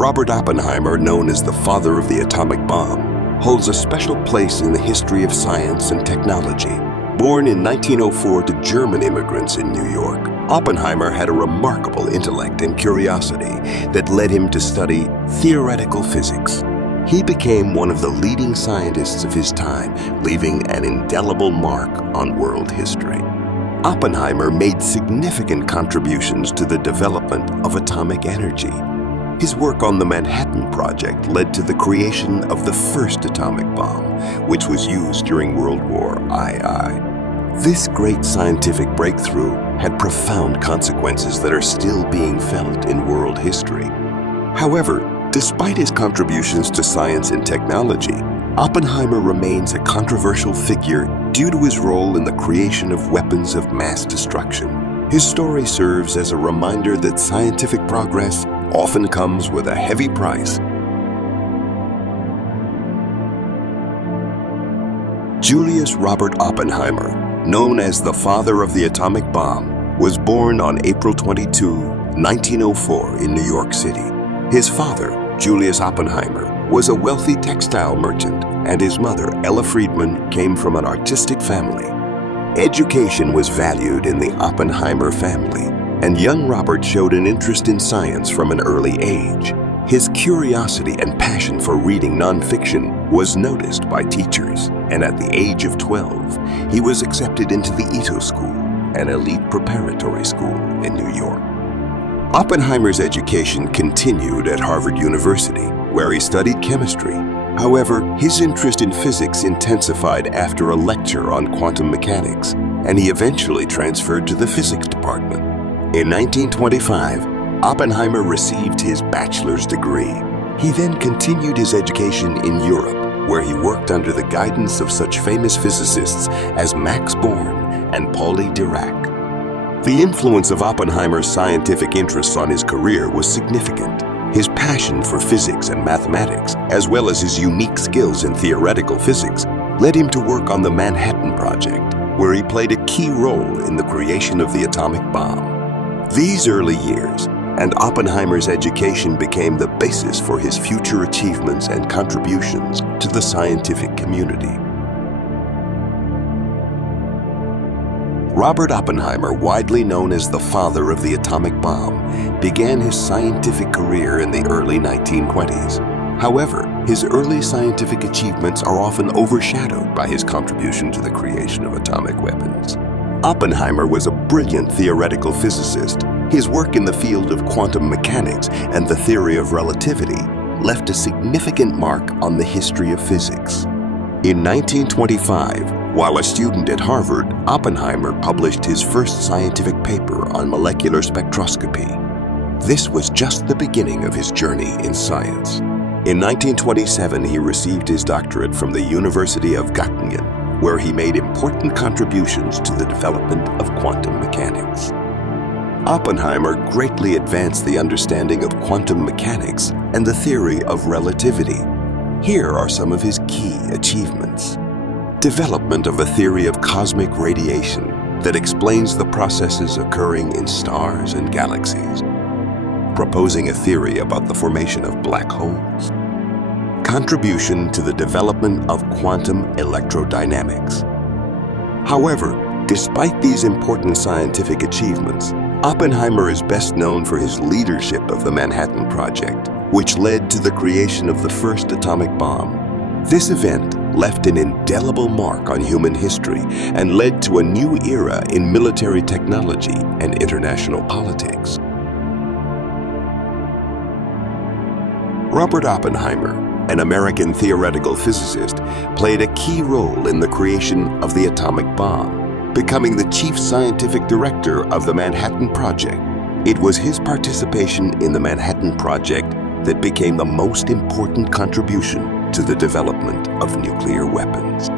Robert Oppenheimer, known as the father of the atomic bomb, holds a special place in the history of science and technology. Born in 1904 to German immigrants in New York, Oppenheimer had a remarkable intellect and curiosity that led him to study theoretical physics. He became one of the leading scientists of his time, leaving an indelible mark on world history. Oppenheimer made significant contributions to the development of atomic energy. His work on the Manhattan Project led to the creation of the first atomic bomb, which was used during World War II. This great scientific breakthrough had profound consequences that are still being felt in world history. However, despite his contributions to science and technology, Oppenheimer remains a controversial figure due to his role in the creation of weapons of mass destruction. His story serves as a reminder that scientific progress often comes with a heavy price. Julius Robert Oppenheimer, known as the father of the atomic bomb, was born on April 22, 1904 in New York City. His father, Julius Oppenheimer, was a wealthy textile merchant, and his mother, Ella Friedman, came from an artistic family. Education was valued in the Oppenheimer family, and young Robert showed an interest in science from an early age. His curiosity and passion for reading nonfiction was noticed by teachers, and at the age of 12, he was accepted into the Ito School, an elite preparatory school in New York. Oppenheimer's education continued at Harvard University, where he studied chemistry. However, his interest in physics intensified after a lecture on quantum mechanics, and he eventually transferred to the physics department. In 1925, Oppenheimer received his bachelor's degree. He then continued his education in Europe, where he worked under the guidance of such famous physicists as Max Born and Pauli Dirac. The influence of Oppenheimer's scientific interests on his career was significant. His passion for physics and mathematics, as well as his unique skills in theoretical physics, led him to work on the Manhattan Project, where he played a key role in the creation of the atomic bomb. These early years and Oppenheimer's education became the basis for his future achievements and contributions to the scientific community. Robert Oppenheimer, widely known as the father of the atomic bomb, began his scientific career in the early 1920s. However, his early scientific achievements are often overshadowed by his contribution to the creation of atomic weapons. Oppenheimer was a brilliant theoretical physicist. His work in the field of quantum mechanics and the theory of relativity left a significant mark on the history of physics. In 1925, while a student at Harvard, Oppenheimer published his first scientific paper on molecular spectroscopy. This was just the beginning of his journey in science. In 1927, he received his doctorate from the University of Göttingen, where he made important contributions to the development of quantum mechanics. Oppenheimer greatly advanced the understanding of quantum mechanics and the theory of relativity. Here are some of his key achievements. Development of a theory of cosmic radiation that explains the processes occurring in stars and galaxies. Proposing a theory about the formation of black holes. Contribution to the development of quantum electrodynamics. However, despite these important scientific achievements, Oppenheimer is best known for his leadership of the Manhattan Project, which led to the creation of the first atomic bomb. This event left an indelible mark on human history and led to a new era in military technology and international politics. Robert Oppenheimer, an American theoretical physicist, played a key role in the creation of the atomic bomb, becoming the chief scientific director of the Manhattan Project. It was his participation in the Manhattan Project that became the most important contribution to the development of nuclear weapons.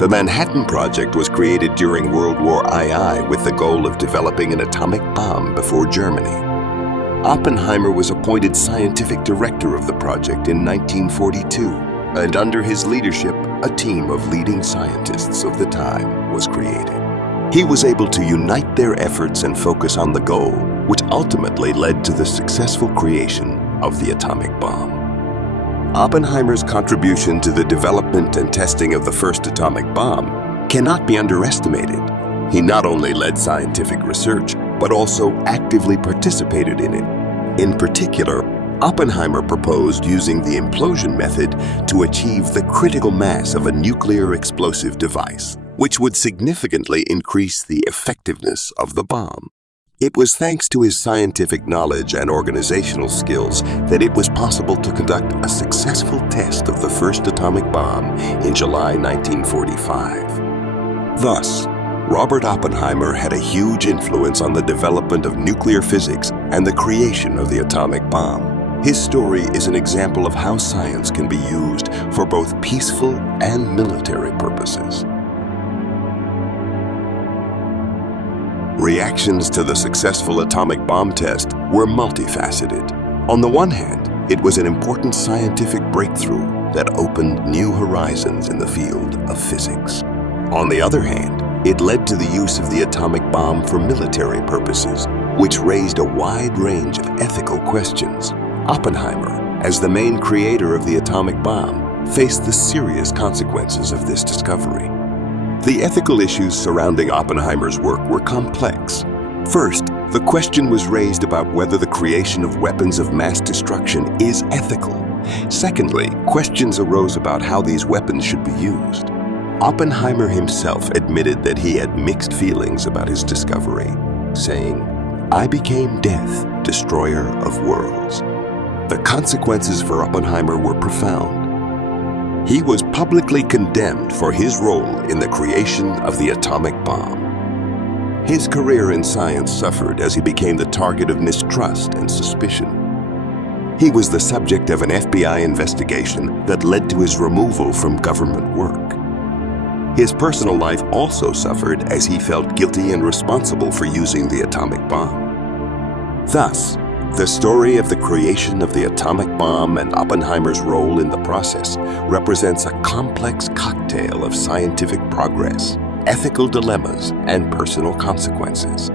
The Manhattan Project was created during World War II with the goal of developing an atomic bomb before Germany. Oppenheimer was appointed scientific director of the project in 1942, and under his leadership, a team of leading scientists of the time was created. He was able to unite their efforts and focus on the goal, which ultimately led to the successful creation of the atomic bomb. Oppenheimer's contribution to the development and testing of the first atomic bomb cannot be underestimated. He not only led scientific research, but also actively participated in it. In particular, Oppenheimer proposed using the implosion method to achieve the critical mass of a nuclear explosive device, which would significantly increase the effectiveness of the bomb. It was thanks to his scientific knowledge and organizational skills that it was possible to conduct a successful test of the first atomic bomb in July 1945. Thus, Robert Oppenheimer had a huge influence on the development of nuclear physics and the creation of the atomic bomb. His story is an example of how science can be used for both peaceful and military purposes. Reactions to the successful atomic bomb test were multifaceted. On the one hand, it was an important scientific breakthrough that opened new horizons in the field of physics. On the other hand, it led to the use of the atomic bomb for military purposes, which raised a wide range of ethical questions. Oppenheimer, as the main creator of the atomic bomb, faced the serious consequences of this discovery. The ethical issues surrounding Oppenheimer's work were complex. First, the question was raised about whether the creation of weapons of mass destruction is ethical. Secondly, questions arose about how these weapons should be used. Oppenheimer himself admitted that he had mixed feelings about his discovery, saying, "I became death, destroyer of worlds." The consequences for Oppenheimer were profound. He was publicly condemned for his role in the creation of the atomic bomb. His career in science suffered as he became the target of mistrust and suspicion. He was the subject of an FBI investigation that led to his removal from government work. His personal life also suffered as he felt guilty and responsible for using the atomic bomb. Thus, the story of the creation of the atomic bomb and Oppenheimer's role in the process represents a complex cocktail of scientific progress, ethical dilemmas, and personal consequences.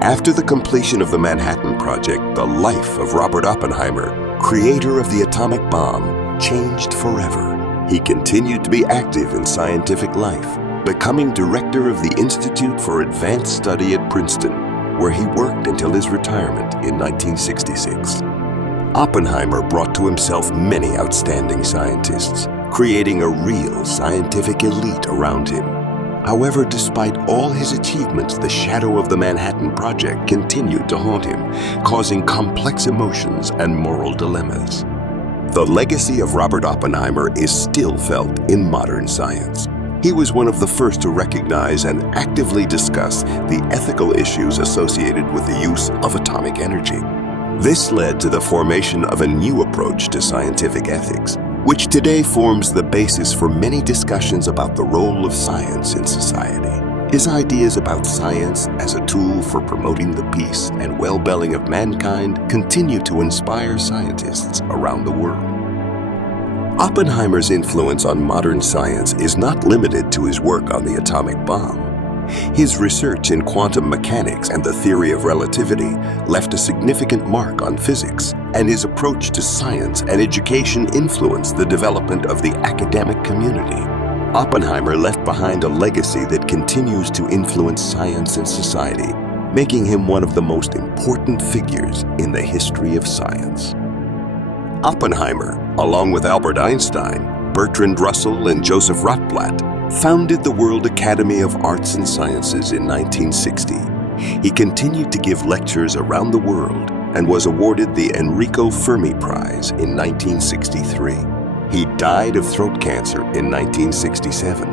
After the completion of the Manhattan Project, the life of Robert Oppenheimer, creator of the atomic bomb, changed forever. He continued to be active in scientific life, becoming director of the Institute for Advanced Study at Princeton, where he worked until his retirement in 1966. Oppenheimer brought to himself many outstanding scientists, creating a real scientific elite around him. However, despite all his achievements, the shadow of the Manhattan Project continued to haunt him, causing complex emotions and moral dilemmas. The legacy of Robert Oppenheimer is still felt in modern science. He was one of the first to recognize and actively discuss the ethical issues associated with the use of atomic energy. This led to the formation of a new approach to scientific ethics, which today forms the basis for many discussions about the role of science in society. His ideas about science as a tool for promoting the peace and well-being of mankind continue to inspire scientists around the world. Oppenheimer's influence on modern science is not limited to his work on the atomic bomb. His research in quantum mechanics and the theory of relativity left a significant mark on physics, and his approach to science and education influenced the development of the academic community. Oppenheimer left behind a legacy that continues to influence science and society, making him one of the most important figures in the history of science. Oppenheimer, along with Albert Einstein, Bertrand Russell, and Joseph Rotblat, founded the World Academy of Arts and Sciences in 1960. He continued to give lectures around the world and was awarded the Enrico Fermi Prize in 1963. He died of throat cancer in 1967.